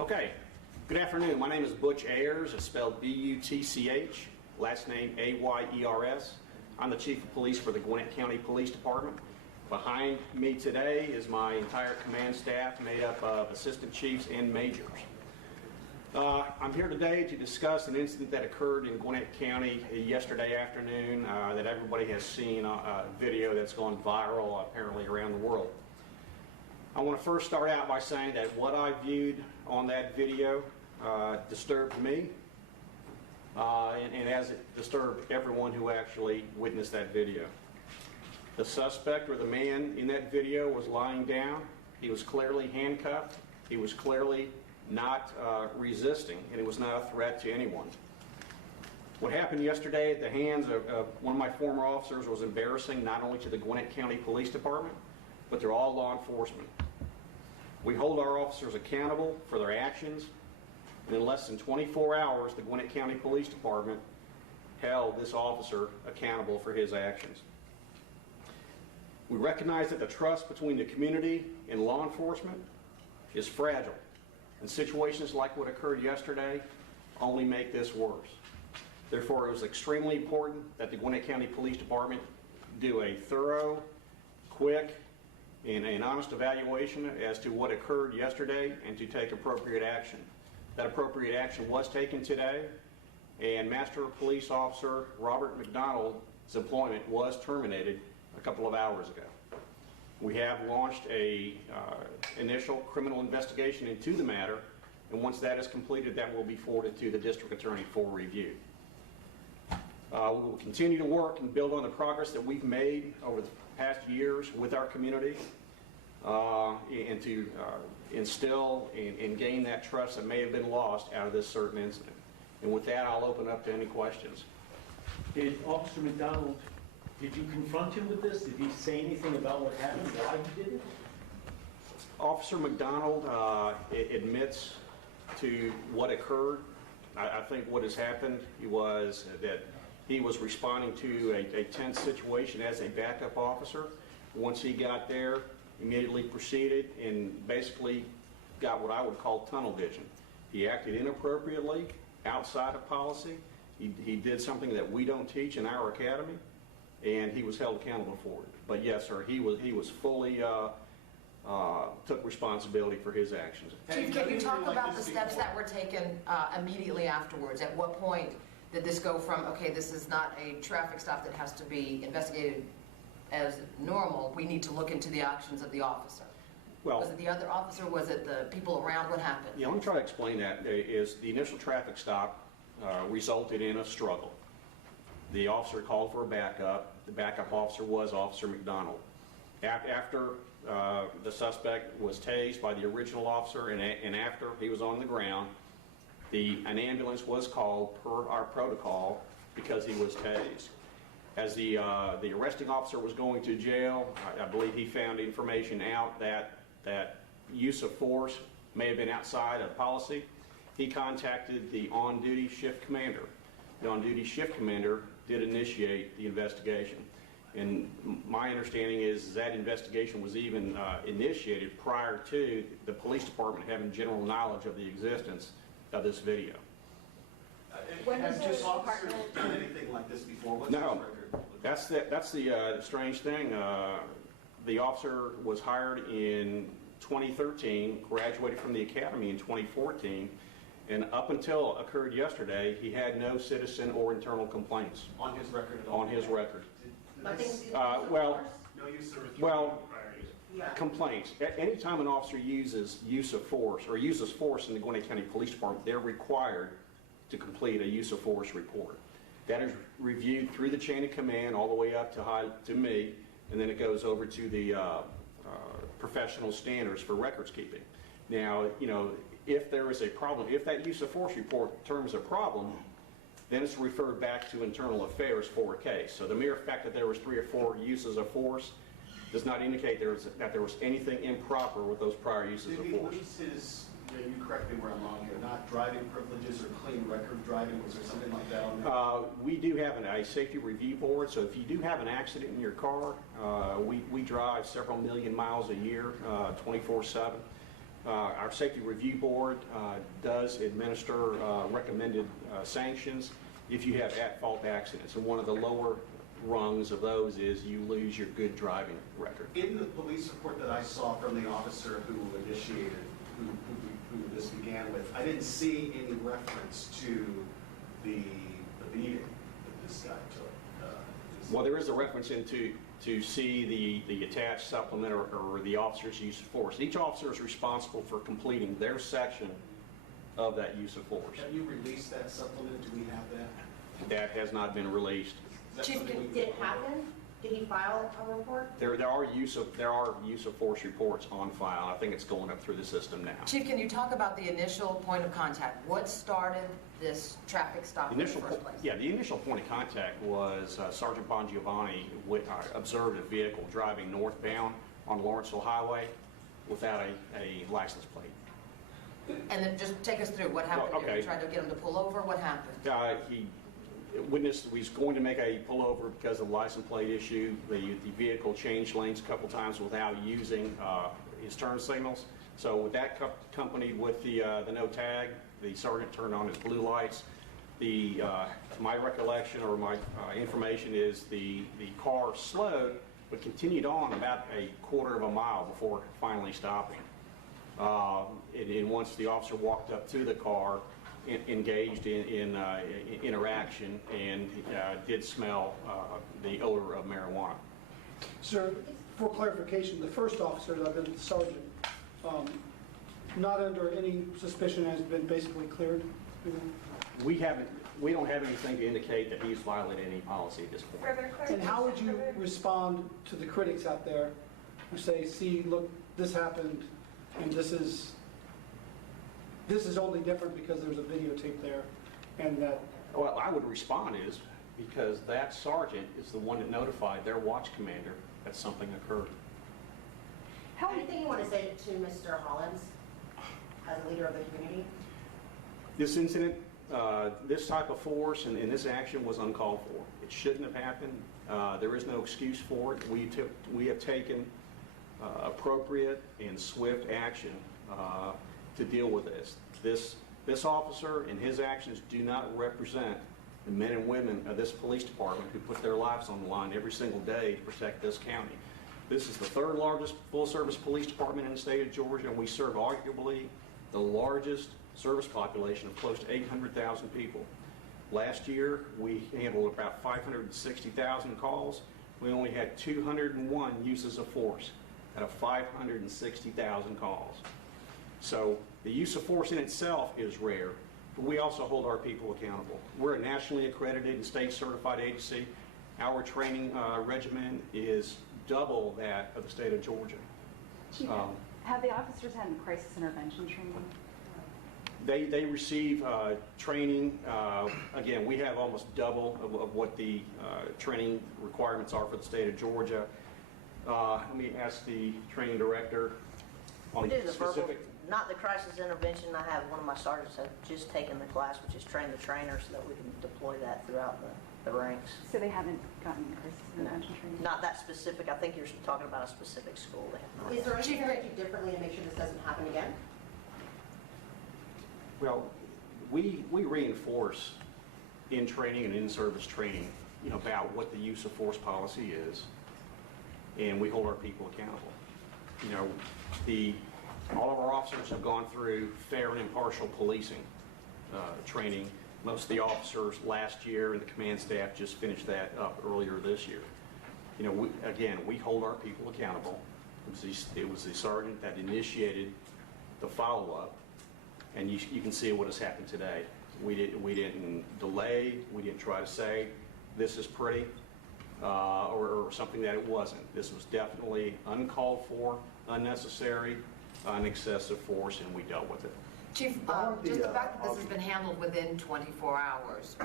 Okay, good afternoon. My name is Butch Ayers. It's spelled B-U-T-C-H, last name A-Y-E-R-S. I'm the Chief of Police for the Gwinnett County Police Department. Behind me today is my entire command staff made up of assistant chiefs and majors. I'm here today to discuss an incident that occurred in Gwinnett County yesterday afternoon that everybody has seen a video that's gone viral apparently around the world. I want to first start out by saying that what I viewed on that video disturbed me and as it disturbed everyone who actually witnessed that video. The suspect, or the man in that video, was lying down. He was clearly handcuffed. He was clearly not resisting, and it was not a threat to anyone. What happened yesterday at the hands of one of my former officers was embarrassing, not only to the Gwinnett County Police Department, but to all law enforcement. We hold our officers accountable for their actions, and in less than 24 hours, the Gwinnett County Police Department held this officer accountable for his actions. We recognize that the trust between the community and law enforcement is fragile, and situations like what occurred yesterday only make this worse. Therefore, it was extremely important that the Gwinnett County Police Department do a thorough, quick, and an honest evaluation as to what occurred yesterday and to take appropriate action. That appropriate action was taken today, and Master Police Officer Robert McDonald's employment was terminated a couple of hours ago. We have launched a initial criminal investigation into the matter, and once that is completed, that will be forwarded to the district attorney for review. We will continue to work and build on the progress that we've made over the past years with our community and to instill and gain that trust that may have been lost out of this certain incident. And with that, I'll open up to any questions. Did Officer McDonald, did you confront him with this? Did he say anything about what happened, why he did it? Officer McDonald admits to what occurred. I think what has happened was that he was responding to a tense situation as a backup officer. Once he got there, immediately proceeded and basically got what I would call tunnel vision. He acted inappropriately, outside of policy. He did something that we don't teach in our academy, and he was held accountable for it. But yes, sir, he was fully took responsibility for his actions. Chief, can you talk about the steps that were taken immediately afterwards? At what point did this go from, okay, this is not a traffic stop that has to be investigated as normal, we need to look into the actions of the officer? Well, was it the other officer? Was it the people around? What happened? Yeah, let me try to explain that. Is the initial traffic stop resulted in a struggle. The officer called for a backup. The backup officer was Officer McDonald. After the suspect was tased by the original officer and after he was on the ground, an ambulance was called per our protocol because he was tased. As the arresting officer was going to jail, I believe he found information out that use of force may have been outside of policy. He contacted the on-duty shift commander. The on-duty shift commander did initiate the investigation. And my understanding is that investigation was even initiated prior to the police department having general knowledge of the existence of this video. Has this officer done anything like this before? What's his record? That's the strange thing. The officer was hired in 2013, graduated from the academy in 2014, and up until occurred yesterday, he had no citizen or internal complaints. On his record at all? On his record. Complaints. Anytime an officer uses use of force or uses force in the Gwinnett County Police Department, they're required to complete a use of force report. That is reviewed through the chain of command all the way up to me, and then it goes over to the professional standards for records keeping. Now, you know, if there is a problem, if that use of force report terms a problem, then it's referred back to internal affairs for a case. So the mere fact that there was 3 or 4 uses of force does not indicate that there was anything improper with those prior uses of force. Did he lose his, you correct me where I'm wrong here, not driving privileges or clean record driving? Was there something like that on there? We do have a safety review board, so if you do have an accident in your car, we drive several million miles a year, 24/7. Our Safety Review Board does administer recommended sanctions if you have at-fault accidents. And one of the lower rungs of those is you lose your good driving record. In the police report that I saw from the officer who initiated, who this began with, I didn't see any reference to the beating that this guy took. Well, there is a reference to see the attached supplement or the officer's use of force. Each officer is responsible for completing their section of that use of force. Have you released that supplement? Do we have that? That has not been released. Is that Chief, something we Did can- it happen? Did he file a report? There are use of force reports on file. I think it's going up through the system now. Chief, can you talk about the initial point of contact? What started this traffic stop in the first place? The initial point of contact was Sergeant Bongiovanni observed a vehicle driving northbound on Lawrenceville Highway without a license plate. And then just take us through what happened Well, here. okay. You tried to get him to pull over. What happened? He witnessed he was going to make a pullover because of the license plate issue. The vehicle changed lanes a couple times without using his turn signals. So with that accompanied with the no tag, the sergeant turned on his blue lights. My recollection or my information is the car slowed but continued on about a quarter of a mile before finally stopping. And once the officer walked up to the car, engaged in interaction and did smell the odor of marijuana. Sir, for clarification, the first officer, that been the sergeant, not under any suspicion, has been basically cleared? We don't have anything to indicate that he's violated any policy at this point. And how would you respond to the critics out there who say, see, look, this happened, and this is only different because there's a videotape there, and that... Well, I would respond is because that sergeant is the one that notified their watch commander that something occurred. Anything you want to say to Mr. Hollins as a leader of the community? This incident, this type of force and this action was uncalled for. It shouldn't have happened. There is no excuse for it. We have taken appropriate and swift action to deal with this. This officer and his actions do not represent the men and women of this police department who put their lives on the line every single day to protect this county. This is the third largest full-service police department in the state of Georgia, and we serve arguably the largest service population of close to 800,000 people. Last year, we handled about 560,000 calls. We only had 201 uses of force out of 560,000 calls. So the use of force in itself is rare, but we also hold our people accountable. We're a nationally accredited and state certified agency. Our training regimen is double that of the state of Georgia. Chief, have the officers had crisis intervention training? They receive training. Again, we have almost double of what the training requirements are for the state of Georgia. Let me ask the training director on We do the verbal, specific. not the crisis intervention. I have one of my sergeants have just taken the class, which is train the trainer, so that we can deploy that throughout the ranks. So they haven't gotten crisis intervention training? Not that specific. I think you're talking about a specific school. They have not. Is there anything you're going to do differently to make sure this doesn't happen again? Well, we reinforce in training and in-service training, about what the use of force policy is, and we hold our people accountable. All of our officers have gone through fair and impartial policing training. Most of the officers last year and the command staff just finished that up earlier this year. We hold our people accountable. It was the sergeant that initiated the follow-up, and you can see what has happened today. We didn't delay. We didn't try to say this is pretty or something that it wasn't. This was definitely uncalled for, unnecessary, excessive force, and we dealt with it. Chief, just the fact that this has been handled within 24 hours,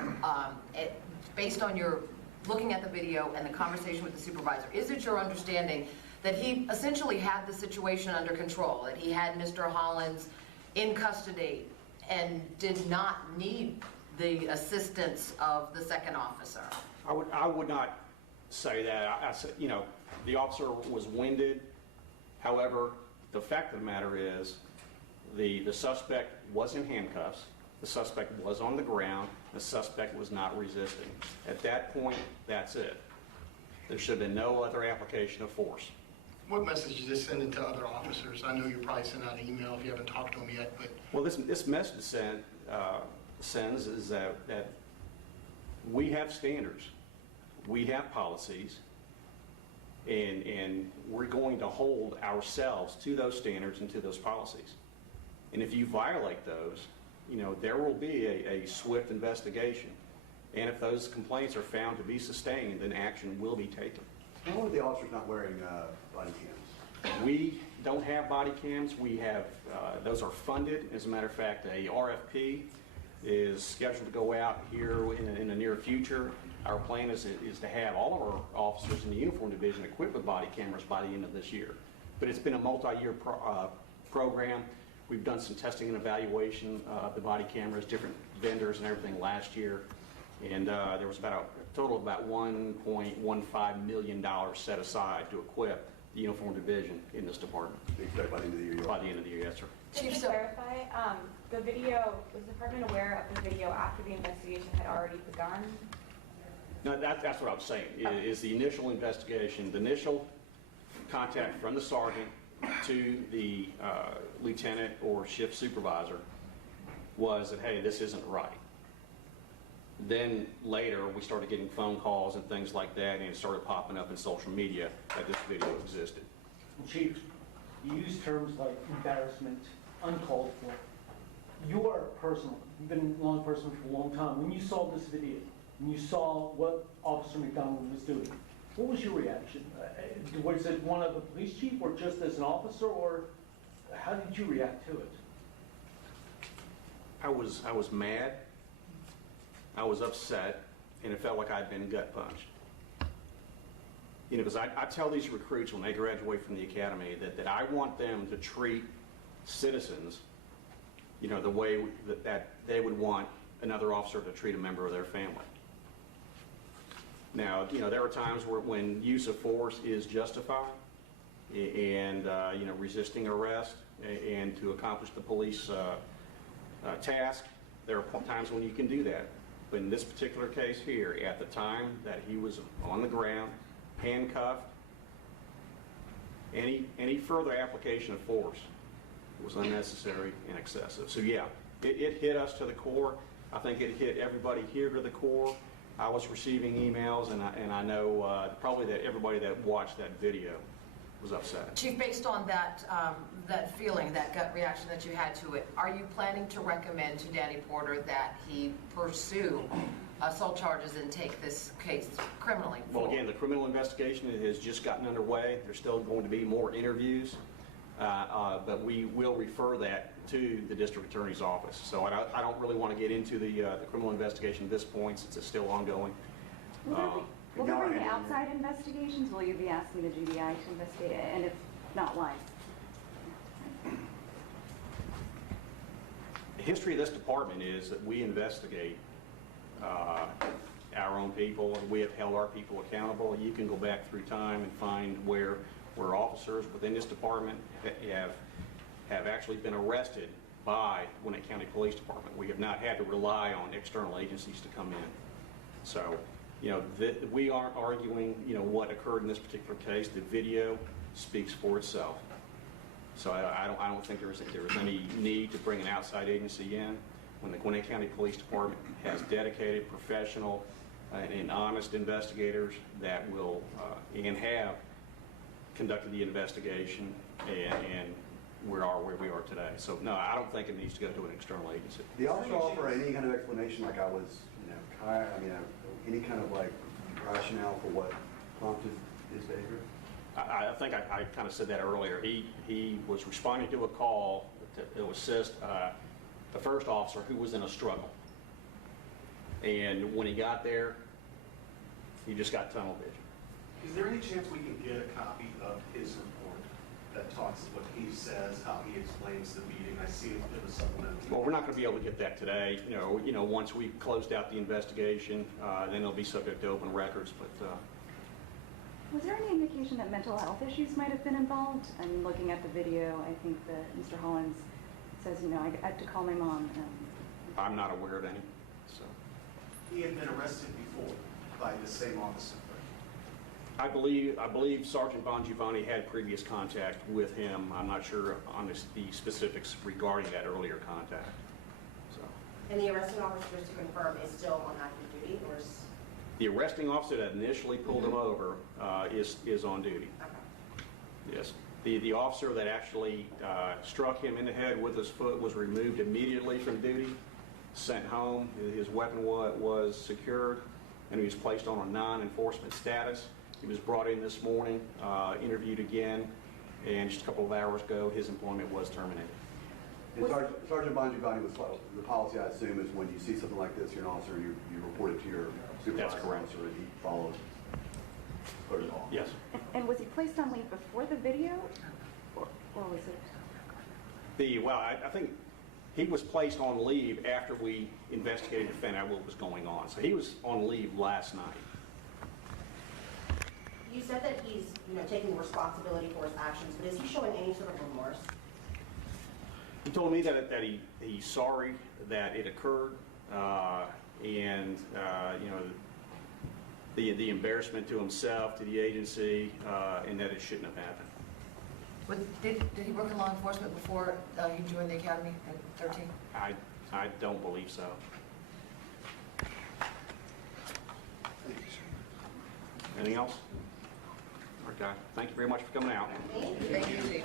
based on your looking at the video and the conversation with the supervisor, is it your understanding that he essentially had the situation under control, that he had Mr. Hollins in custody and did not need the assistance of the second officer? I would not say that. I said, the officer was winded. However, the fact of the matter is The suspect was in handcuffs. The suspect was on the ground. The suspect was not resisting. At that point, that's it. There should have been no other application of force. What message is this sending to other officers? I know you're probably sending out an email if you haven't talked to them yet, but Well, this message sends is that we have standards, we have policies, and we're going to hold ourselves to those standards and to those policies. And if you violate those, there will be a swift investigation. And if those complaints are found to be sustained, then action will be taken. How are the officers not wearing body cams? We don't have body cams. We have, those are funded. As a matter of fact, a RFP is scheduled to go out here in the near future. Our plan is to have all of our officers in the uniform division equipped with body cameras by the end of this year. But it's been a multi-year program. We've done some testing and evaluation of the body cameras, different vendors and everything last year. And there was about a total of about $1.15 million set aside to equip the uniform division in this department. They expect by the end of the year. By the end of the year, yes, sir. Just Chief, to so- clarify, the video, was the department aware of the video after the investigation had already begun? No, that's what I was saying, is the initial investigation, the initial contact from the sergeant to the lieutenant or shift supervisor was that, hey, this isn't right. Then later, we started getting phone calls and things like that, and it started popping up in social media that this video existed. Chief, you use terms like embarrassment, uncalled for. You are a personal, you've been law enforcement for a long time. When you saw this video, when you saw what Officer McDonald was doing, what was your reaction? Was it one of the police chief or just as an officer, or how did you react to it? I was mad, I was upset, and it felt like I'd been gut punched. Because I tell these recruits when they graduate from the academy that I want them to treat citizens, the way that they would want another officer to treat a member of their family. Now, there are times when use of force is justified and, resisting arrest and to accomplish the police task, there are times when you can do that. But in this particular case here, at the time that he was on the ground, handcuffed, any further application of force was unnecessary and excessive. So yeah, it hit us to the core. I think it hit everybody here to the core. I was receiving emails, and I know probably that everybody that watched that video was upset. Chief, based on that feeling, that gut reaction that you had to it, are you planning to recommend to Danny Porter that he pursue assault charges and take this case criminally Well, forward? again, the criminal investigation has just gotten underway. There's still going to be more interviews, but we will refer that to the district attorney's office. So I don't really want to get into the criminal investigation at this point since it's still ongoing. Will there be outside investigations? Will you be asking the GBI to investigate it? And if not, why? The history of this department is that we investigate our own people, and we have held our people accountable. You can go back through time and find where officers within this department have actually been arrested by Gwinnett County Police Department. We have not had to rely on external agencies to come in. So, we aren't arguing, what occurred in this particular case. The video speaks for itself. So I don't think there was any need to bring an outside agency in when the Gwinnett County Police Department has dedicated, professional, and honest investigators that will and have conducted the investigation, and we are where we are today. So no, I don't think it needs to go to an external agency. The officer offer any kind of explanation, like I was, any kind of rationale for what prompted his behavior? I think I kind of said that earlier. He was responding to a call to assist the first officer who was in a struggle. And when he got there, he just got tunnel vision. Is there any chance we can get a copy of his report that talks what he says, how he explains the beating? I see it in the supplemental. Well, we're not going to be able to get that today. Once we closed out the investigation, then it'll be subject to open records. But Was there any indication that mental health issues might have been involved? I'm looking at the video. I think that Mr. Hollins says, you know, I had to call my mom. I'm not aware of any, so. He had been arrested before by the same officer. I believe Sergeant Bongiovanni had previous contact with him. I'm not sure on the specifics regarding that earlier contact, so. And the arresting officer, just to confirm, is still on active duty, or is? The arresting officer that initially pulled him over is on duty. Okay. Yes. The officer that actually struck him in the head with his foot was removed immediately from duty, sent home. His weapon was secured, and he was placed on a non-enforcement status. He was brought in this morning, interviewed again, and just a couple of hours ago, his employment was terminated. And Sergeant Bongiovanni was, the policy I assume is when you see something like this, you're an officer, you report it to your supervisor. That's correct. Officer, and he follows protocol. Yes. And was he placed on leave before the video, or was it? Well, I think he was placed on leave after we investigated and found out what was going on. So he was on leave last night. You said that he's, taking responsibility for his actions, but is he showing any sort of remorse? He told me that he's sorry that it occurred, and the embarrassment to himself, to the agency, and that it shouldn't have happened. Did he work in law enforcement before he joined the academy at 13? I don't believe so. Anything else? Okay. Thank you very much for coming out. Thank you, Chief.